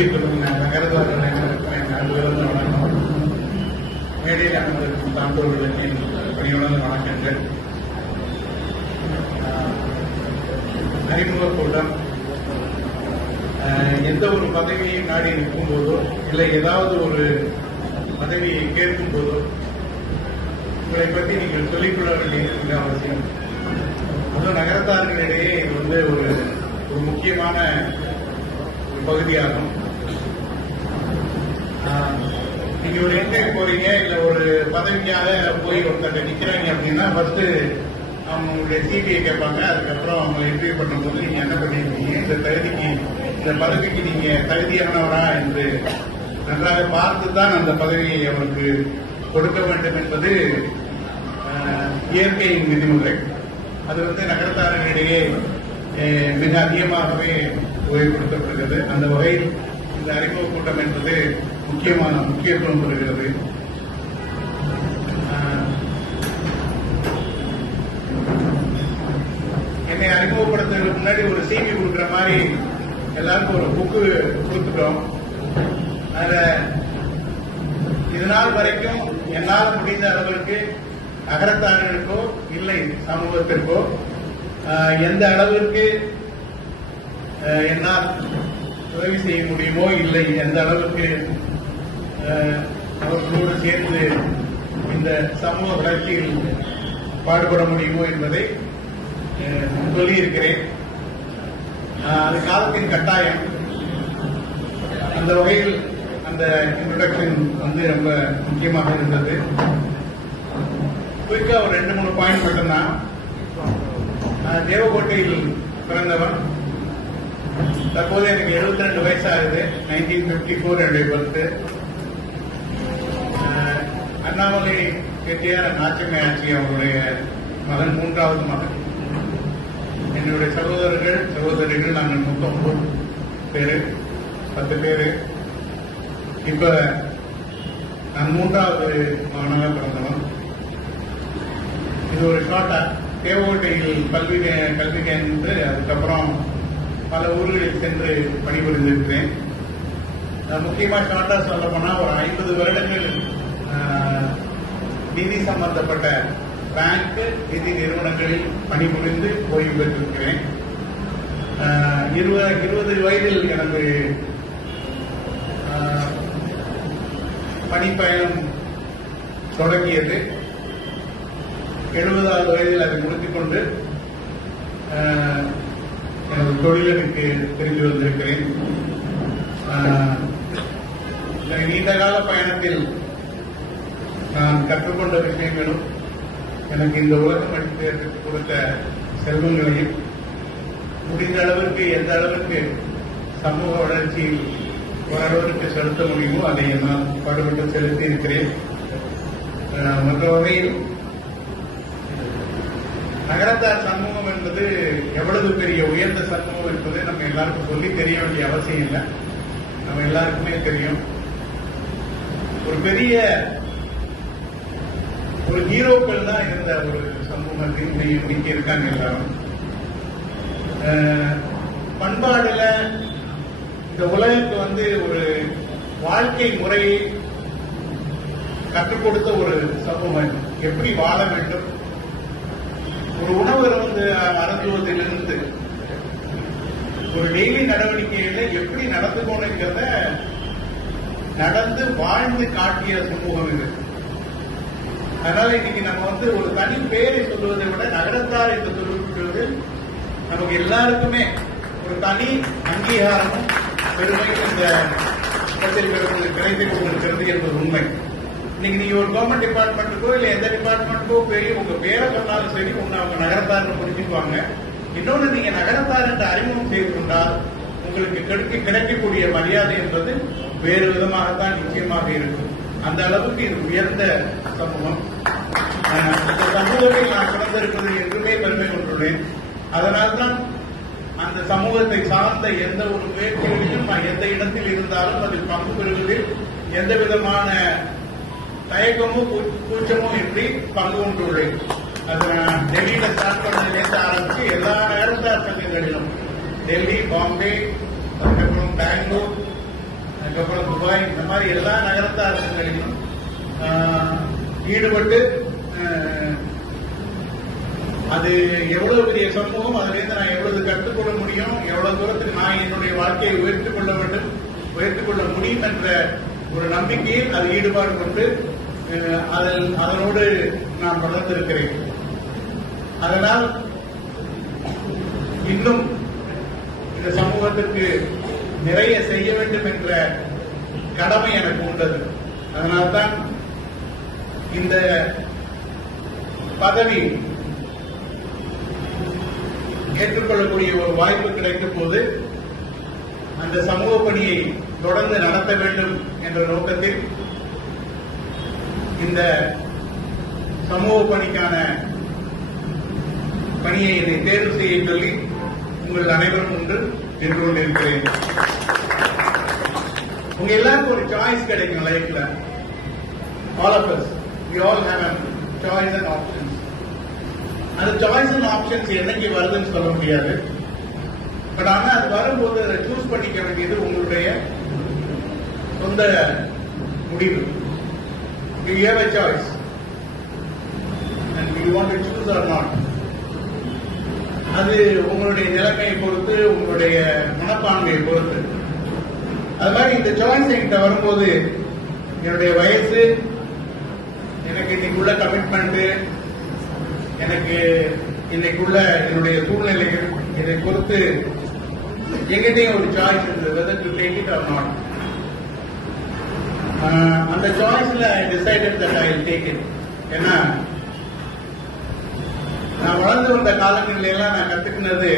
நகரத்தார்கள் அலுவலகம் வணக்கம். மேடையில் அமர்ந்திருக்கும் சான்றோர்களுக்கு பணியுடன் வணக்கங்கள். அறிமுக கூட்டம் எந்த ஒரு பதவியை நாடி நிற்கும் போதோ இல்லை ஏதாவது ஒரு பதவியை கேட்கும் போதோ உங்களை பற்றி நீங்கள் சொல்லிக்கொள்ள வேண்டியது அவசியம். அதுவும் நகரத்தார்களிடையே இது ஒரு முக்கியமான ஒரு பகுதியாகும். நீங்க ஒரு என்ட்ரி போறீங்க இல்ல ஒரு பதவிக்காக போய் ஒருத்தர் நிக்கிறாங்க அப்படின்னா ஃபர்ஸ்ட் அவங்களுடைய சிபிஐ கேட்பாங்க. அதுக்கப்புறம் அவங்க இன்டர்வியூ பண்ணும்போது நீங்க என்ன பண்ணிருக்கீங்க, இந்த தகுதிக்கு இந்த பதவிக்கு நீங்க தகுதியானவரா என்று நன்றாக பார்த்துதான் அந்த பதவியை அவருக்கு கொடுக்க வேண்டும் என்பது இயற்கையின் விதிமுறை. அது நகரத்தார்களிடையே மிக அதிகமாகவே உபயோகப்படுத்தப்படுகிறது. அந்த வகையில் இந்த அறிமுக கூட்டம் என்பது முக்கியத்துவம் பெறுகிறது. என்னை அறிமுகப்படுத்துறதுக்கு முன்னாடி ஒரு சிவி கொடுக்குற மாதிரி எல்லாருக்கும் ஒரு புக்கு கொடுத்துட்டோம். அதுல இதனால் வரைக்கும் என்னால் முடிந்த அளவிற்கு நகரத்தார்களுக்கோ இல்லை சமூகத்திற்கோ எந்த அளவிற்கு என்னால் உதவி செய்ய முடியுமோ இல்லை எந்த அளவுக்கு அவர்களோடு சேர்ந்து இந்த சமூக வளர்ச்சியில் பாடுபட முடியுமோ என்பதை சொல்லியிருக்கிறேன். அது காலத்தின் கட்டாயம். அந்த வகையில் அந்த இன்ட்ரோடக்ஷன் ரொம்ப முக்கியமாக இருந்தது. குயிக்கா ஒரு 2-3 பாயிண்ட் மட்டும்தான். தேவக்கோட்டையில் பிறந்தவன். தற்போது எனக்கு 72 வயசாகுது. 1954 என்னுடைய பர்த். அண்ணாமலை செட்டியார் நாச்சமை ஆட்சி அவருடைய மகன், 3வது மகன். என்னுடைய சகோதரிகள் நாங்கள் மொத்தம் 10 பேரு. இப்ப நான் 3வது மகனாக பிறந்தவன். இது ஒரு ஷார்ட்டா தேவகோட்டையில் கல்வி கன்று அதுக்கப்புறம் பல ஊர்களில் சென்று பணிபுரிந்திருக்கிறேன். முக்கியமா ஷார்ட்டா சொல்ல போனா ஒரு 50 வருடங்கள் நிதி சம்பந்தப்பட்ட பேங்க் நிதி நிறுவனங்களில் பணிபுரிந்து ஓய்வு பெற்றிருக்கிறேன். 20 வயதில் எனக்கு பணிப்பயணம் தொடங்கியது. 70வது வயதில் அதை முடித்துக் கொண்டு எனது தொழிலுக்கு திரும்பி வந்திருக்கிறேன். நீண்டகால பயணத்தில் நான் கற்றுக்கொண்ட விஷயங்களும் எனக்கு இந்த உலகம் அளித்து கொடுத்த செல்வங்களையும் முடிந்த அளவிற்கு எந்த அளவிற்கு சமூக வளர்ச்சியில் ஓரளவிற்கு செலுத்த முடியுமோ அதை நான் பாடுபட்டு செலுத்தி இருக்கிறேன். மற்ற வகையில் நகரத்தார் சமூகம் என்பது எவ்வளவு பெரிய உயர்ந்த சமூகம் என்பது நம்ம எல்லாருக்கும் சொல்லி தெரிய வேண்டிய அவசியம் இல்லை. நம்ம எல்லாருக்குமே தெரியும். ஒரு பெரிய ஒரு ஹீரோக்கள் தான் இருந்த ஒரு சமூகத்தில் இன்னைக்கு இருக்காங்க எல்லாரும். பண்பாடுல இந்த உலகத்துக்கு ஒரு வாழ்க்கை முறையை கற்றுக் கொடுத்த ஒரு சமூகம். எப்படி வாழ வேண்டும், ஒரு உணவு அருந்துவதிலிருந்து ஒரு டெய்லி நடவடிக்கையில எப்படி நடந்துக்கணுங்கிறத நடந்து வாழ்ந்து காட்டிய சமூகம் இது. அதனால இன்னைக்கு நம்ம ஒரு தனி பேரை சொல்வதை விட நகரத்தார் என்று சொல்வது நமக்கு எல்லாருக்குமே ஒரு தனி அங்கீகாரமும் பெருமையும் இந்த இடத்தில் கிடைத்துக் கொண்டிருக்கிறது என்பது உண்மை. இன்னைக்கு நீங்க ஒரு கவர்மெண்ட் டிபார்ட்மெண்ட்டுக்கோ இல்ல எந்த டிபார்ட்மெண்ட்டுக்கோ போய் உங்க பேரை சொன்னாலும் சரி அவங்க நகரத்தார் புரிஞ்சுக்குவாங்க. இன்னொன்று, நீங்க நகரத்தார் என்று அறிமுகம் செய்து கொண்டால் உங்களுக்கு கிடைக்கக்கூடிய மரியாதை என்பது வேறு விதமாகத்தான் நிச்சயமாக இருக்கும். அந்த அளவுக்கு இது உயர்ந்த சமூகம். இந்த சமூகத்தில் நான் பிறந்திருப்பது என்றுமே பெருமை கொண்டுள்ளேன். அதனால்தான் அந்த சமூகத்தை சார்ந்த எந்த ஒரு முயற்சிகளிலும் எந்த இடத்தில் இருந்தாலும் அதில் பங்கு பெறுவதில் எந்த விதமான தயக்கமோ கூச்சமோ இன்றி பங்கு கொண்டுள்ளேன். அது நான் டெல்லியில ஸ்டார்ட் பண்ணதுலேருந்து ஆரம்பிச்சு எல்லா நகரத்தார் சங்கங்களிலும் டெல்லி, பாம்பே, அதுக்கப்புறம் பெங்களூர், அதுக்கப்புறம் துபாய், இந்த மாதிரி எல்லா நகரத்தாரங்களிலும் ஈடுபட்டு அது எவ்வளவு பெரிய சமூகம், அதிலிருந்து நான் எவ்வளவு கற்றுக்கொள்ள முடியும், எவ்வளவு தூரத்துக்கு நான் என்னுடைய வாழ்க்கையை உயர்த்திக் கொள்ள வேண்டும், உயர்த்திக் கொள்ள முடியும் என்ற ஒரு நம்பிக்கையில் அது ஈடுபாடு கொண்டு அதனோடு நான் வளர்ந்திருக்கிறேன். அதனால் இன்னும் இந்த சமூகத்திற்கு நிறைய செய்ய வேண்டும் என்ற கடமை எனக்கு உண்டது. அதனால்தான் இந்த பதவி ஏற்றுக்கொள்ளக்கூடிய ஒரு வாய்ப்பு கிடைக்கும் போது அந்த சமூக பணியை தொடர்ந்து நடத்த வேண்டும் என்ற நோக்கத்தில் இந்த சமூக பணிக்கான பணியை இதை தேர்வு செய்ய சொல்லி உங்கள் அனைவரும் ஒன்று நின்று கொண்டிருக்கிறேன். உங்க எல்லாருக்கும் ஒரு சாய்ஸ் கிடைக்கும் லைஃப்ல. All of us, we all have a choice and options. அந்த சாய்ஸ் அண்ட் ஆப்ஷன்ஸ் என்னைக்கு வருதுன்னு சொல்ல முடியாது. பட் ஆனா அது வரும்போது அதை சூஸ் பண்ணிக்க வேண்டியது உங்களுடைய சொந்த முடிவு. You have a choice and you want to choose or not. அது உங்களுடைய நிலைமையை பொறுத்து, உங்களுடைய மனப்பான்மையை பொறுத்து. அது மாதிரி இந்த சாய்ஸ் என்கிட்ட வரும்போது என்னுடைய வயசு, எனக்கு இன்னைக்குள்ள கமிட்மெண்ட், எனக்கு இன்னைக்குள்ள என்னுடைய சூழ்நிலைகள், இதை பொறுத்து எங்கிட்டையும் ஒரு சாய்ஸ் இருந்தது, whether to take it or not. அந்த சாய்ஸ்ல I decided that I will take it. ஏன்னா நான் வளர்ந்து வந்த காலங்களில் எல்லாம் நான் கத்துக்கினது,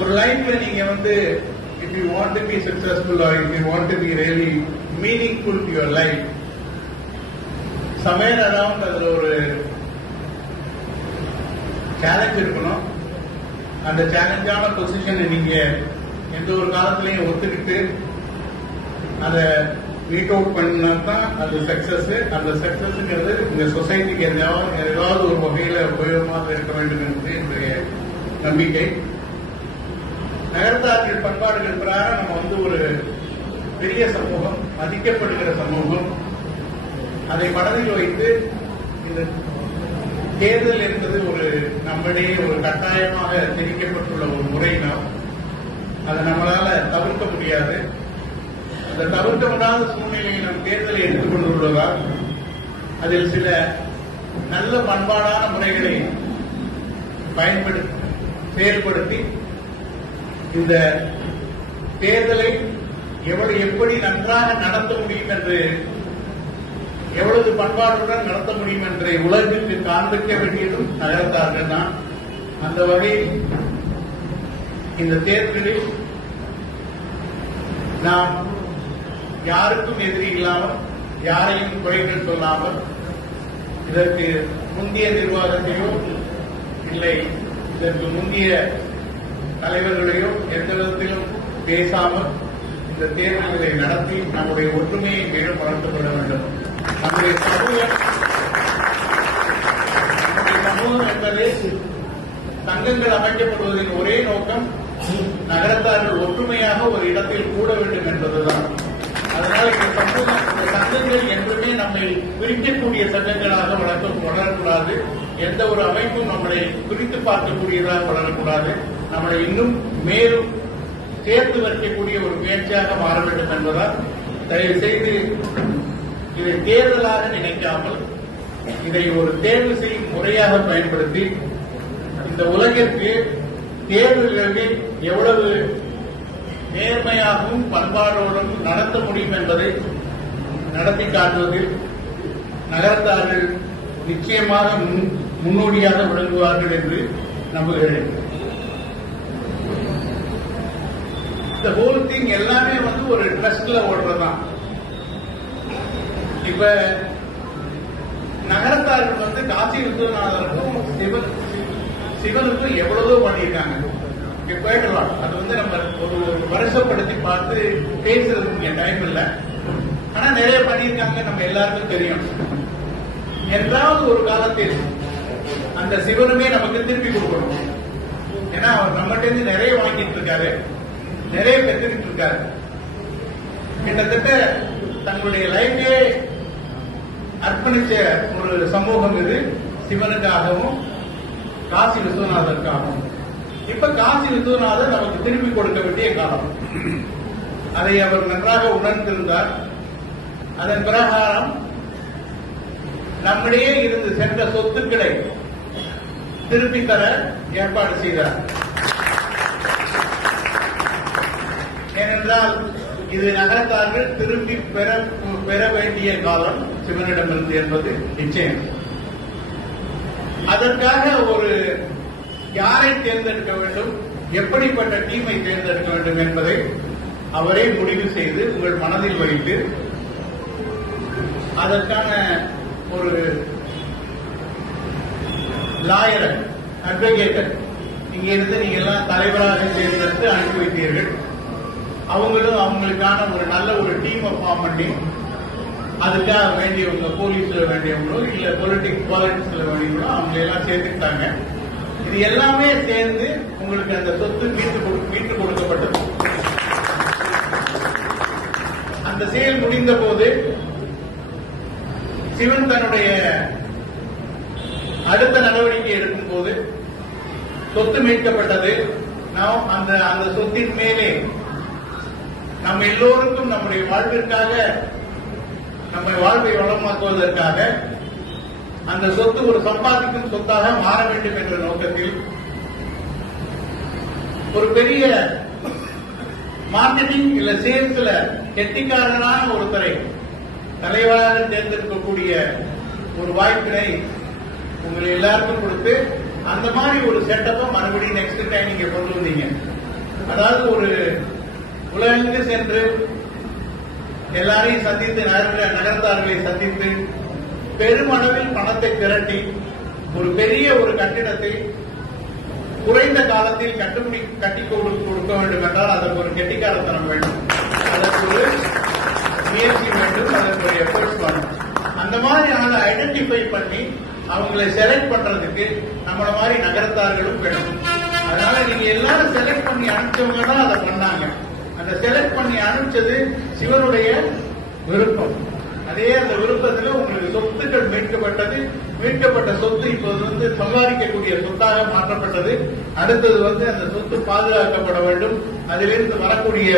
ஒரு லைஃப்ல நீங்க if you want to be successful or if you want to be really meaningful to your life, somewhere around அதுல ஒரு சேலஞ்ச் இருக்கணும். அந்த சேலஞ்சான பொசிஷனை நீங்க எந்த ஒரு காலத்திலையும் ஒத்துக்கிட்டு அதை மீட் அவுட் பண்ணினா தான் அது சக்சஸ். அந்த சக்சஸ்ங்கிறது இந்த சொசைட்டிக்கு ஏதாவது ஒரு வகையில உபயோகமாக இருக்க வேண்டும் என்பது என்னுடைய நம்பிக்கை. நகரத்தார்கள் பண்பாடுகள் பிரகாரம் நம்ம ஒரு பெரிய சமூகம், மதிக்கப்படுகிற சமூகம். அதை மனதில் வைத்து இந்த தேர்தல் என்பது நம்மிடையே ஒரு கட்டாயமாக திணிக்கப்பட்டுள்ள ஒரு முறையினால் அதை நம்மளால தவிர்க்க முடியாது. அந்த தவிர்க்க முடியாத சூழ்நிலையில் நம் தேர்தலை எடுத்துக்கொண்டுள்ளதால் அதில் சில நல்ல பண்பாடான முறைகளை செயல்படுத்தி இந்த தேர்தலை எப்படி நன்றாக நடத்த முடியும் என்று, எவ்வளவு பண்பாடுடன் நடத்த முடியும் என்று உலகிற்கு காண்பிக்க வேண்டியதும் நகரத்தார்கள் தான். அந்த வகையில் இந்த தேர்தலில் நாம் யாருக்கும் எதிரி இல்லாமல், யாரையும் குறைகள் சொல்லாமல், இதற்கு முந்தைய நிர்வாகத்தையோ இல்லை இதற்கு முந்தைய தலைவர்களையோ எந்த விதத்திலும் பேசாமல் இந்த தேர்தல்களை நடத்தி நம்முடைய ஒற்றுமையை மேலும் வளர்த்துக் வேண்டும். நம்முடைய சமூகம் என்பதே சங்கங்கள் அமைக்கப்படுவதின் ஒரே நோக்கம் நகரத்தார்கள் ஒற்றுமையாக ஒரு இடத்தில் கூட வேண்டும் என்பதுதான். அதனால இந்த சங்கங்கள் என்றுமே நம்மை பிரிக்கக்கூடிய சங்கங்களாக வளரக்கூடாது. எந்த ஒரு அமைப்பும் நம்மளை பிரித்து பார்க்கக்கூடியதாக வளரக்கூடாது. நம்மளை இன்னும் மேலும் சேர்த்து வைக்கக்கூடிய ஒரு முயற்சியாக மாற வேண்டும் என்பதால் தயவு செய்து இதை தேர்தலாக நினைக்காமல் இதை ஒரு தேர்வு செய்யும் முறையாக பயன்படுத்தி இந்த உலகிற்கு தேர்தல்களில் எவ்வளவு நேர்மையாகவும் பண்பாடோடும் நடத்த முடியும் என்பதை நடத்தி காட்டுவதில் நகரத்தார்கள் நிச்சயமாக முன்னோடியாக விளங்குவார்கள் என்று நம்புகிறேன். இந்த ஹோல் திங் எல்லாமே ஒரு ட்ரஸ்ட்ல ஓடுறதுதான். இப்ப நகரத்தார்கள் காசி விஸ்வநாதருக்கும் சிவனுக்கும் எவ்வளவோ பண்ணியிருக்காங்க. கேட்கலாம். அது நம்ம ஒரு வருஷப்படுத்தி பார்த்து பேசுறதுக்கு டைம் இல்லை. ஆனா நிறைய பண்ணியிருக்காங்க, நம்ம எல்லாருக்கும் தெரியும். என்றாவது ஒரு காலத்தில் அந்த சிவனுமே நமக்கு திருப்பி கொடுக்கணும். ஏன்னா அவர் நம்மகிட்ட இருந்து நிறைய வாங்கிட்டு இருக்காரு. நிறைய பெற்றுக்கிட்டு இருக்காரு. கிட்டத்தட்ட தங்களுடைய லைஃபே அர்ப்பணிச்ச ஒரு சமூகம் இது, சிவனுக்காகவும் காசி விஸ்வநாதருக்காகவும். இப்ப காசி விஸ்வநாதர் நமக்கு திருப்பி கொடுக்க வேண்டிய காலம். அதை அவர் நன்றாக உணர்ந்திருந்தார். அதன் பிரகாரம் நம்மிடையே இருந்து சென்ற சொத்துக்களை திருப்பி தர ஏற்பாடு செய்தார். ஏனென்றால் இது நகரத்தார்கள் திரும்பி பெற வேண்டிய காலம் சிவனிடமிருந்து என்பது நிச்சயம். அதற்காக ஒரு யாரை தேர்ந்தெடுக்க வேண்டும், எப்படிப்பட்ட டீமை தேர்ந்தெடுக்க வேண்டும் என்பதை அவரே முடிவு செய்து உங்கள் மனதில் வைத்து அதற்கான ஒரு லாயர், அட்வொகேட்டர் இங்க இருந்து நீங்க எல்லாம் தலைவராக தேர்ந்தெடுத்து அனுப்பி வைத்தீர்கள். அவங்களும் அவங்களுக்கான ஒரு நல்ல ஒரு டீமை ஃபார்ம் பண்ணி அதுக்காக வேண்டியவங்க, போலீஸ்ல வேண்டியவங்களோ இல்ல பாலிடிக்ஸ்ல வேண்டியவங்களோ அவங்க எல்லாம் சேர்த்துக்கிட்டாங்க. இது எல்லாமே சேர்ந்து உங்களுக்கு அந்த சொத்து மீட்டு கொடுக்கப்பட்டது. அந்த செயல் முடிந்த போது சிவன் தன்னுடைய அடுத்த நடவடிக்கை எடுக்கும் போது சொத்து மீட்கப்பட்டது. நாம் அந்த சொத்தின் மேலே நம்ம எல்லோருக்கும் நம்முடைய வாழ்விற்காக, நம்ம வாழ்வை வளமாக்குவதற்காக அந்த சொத்து ஒரு சம்பாதிக்கும் சொத்தாக மாற வேண்டும் என்ற நோக்கத்தில் ஒரு பெரிய மார்க்கெட்டிங் இல்ல சேல்ஸ்ல கெட்டிக்காரனான ஒருத்தரை தலைவராக தேர்ந்தெடுக்கக்கூடிய ஒரு வாய்ப்பினை உங்களை எல்லாருக்கும் கொடுத்து அந்த மாதிரி ஒரு செட்டப்பை மறுபடியும் நெக்ஸ்ட் டைம் நீங்க கொண்டு வந்தீங்க. அதாவது ஒரு உலகெங்கு சென்று எல்லாரையும் சந்தித்து நகர்ந்தார்களை சந்தித்து பெருமளவில் பணத்தை திரட்டி ஒரு பெரிய ஒரு கட்டிடத்தை குறைந்த காலத்தில் கட்டி கொடுக்க வேண்டும் என்றால் அதற்கு ஒரு கெட்டிக்காரத்தனம் வேண்டும், அதற்கு ஒரு முயற்சி வேண்டும், அதற்கு ஒரு எஃபர்ட்ஸ் வேணும். அந்த மாதிரி ஆளை ஐடென்டிஃபை பண்ணி அவங்களை செலக்ட் பண்றதுக்கு நம்மள மாதிரி நகரத்தார்களும் வேணும். அதனால நீங்க எல்லாரும் செலக்ட் பண்ணி அனுப்பிச்சவங்க தான் அதை பண்ணாங்க. அந்த செலக்ட் பண்ணி அனுப்பிச்சது சிவனுடைய விருப்பம். அதே அந்த விருப்பத்தில் உங்களுக்கு சொத்துக்கள் மீட்கப்பட்டது. மீட்கப்பட்ட சொத்து இப்போது சம்பாதிக்கக்கூடிய சொத்தாக மாற்றப்பட்டது. அடுத்தது அந்த சொத்து பாதுகாக்கப்பட வேண்டும். அதிலிருந்து வரக்கூடிய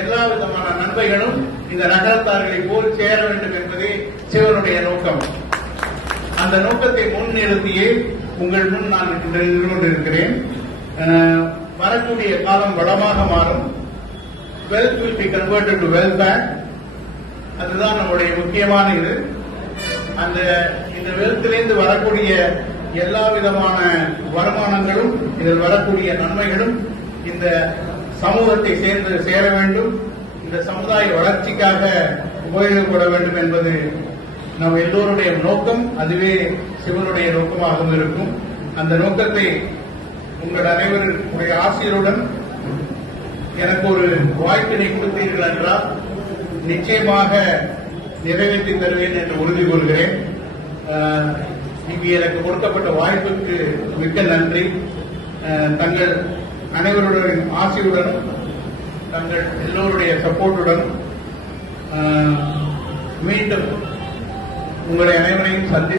எல்லா விதமான நன்மைகளும் இந்த நகரத்தார்களை போல் சேர வேண்டும் என்பதே சிவனுடைய நோக்கம். அந்த நோக்கத்தை முன்னிறுத்தியே உங்கள் முன் நான் நின்று கொண்டிருக்கிறேன். வரக்கூடிய காலம் வளமாக மாறும். Wealth will be converted to wealth back. அதுதான் நம்முடைய முக்கியமான இது. இந்த வெல்த்திலிருந்து வரக்கூடிய எல்லா விதமான வருமானங்களும், இதில் வரக்கூடிய நன்மைகளும் இந்த சமூகத்தை சேர வேண்டும், இந்த சமுதாய வளர்ச்சிக்காக உபயோகப்பட வேண்டும் என்பது நம் எல்லோருடைய நோக்கம். அதுவே சிவனுடைய நோக்கமாகவும் இருக்கும். அந்த நோக்கத்தை உங்கள் அனைவருடைய ஆசிரியருடன் எனக்கு ஒரு வாய்ப்பினை கொடுத்தீர்கள் என்றால் நிச்சயமாக நிறைவேற்றி தருவேன் என்று உறுதி கூறுகிறேன். இங்கு எனக்கு கொடுக்கப்பட்ட வாய்ப்புக்கு மிக்க நன்றி. தங்கள் அனைவருடைய ஆசையுடன், தங்கள் எல்லோருடைய சப்போர்ட்டுடன் மீண்டும் உங்களை அனைவரையும் சந்தி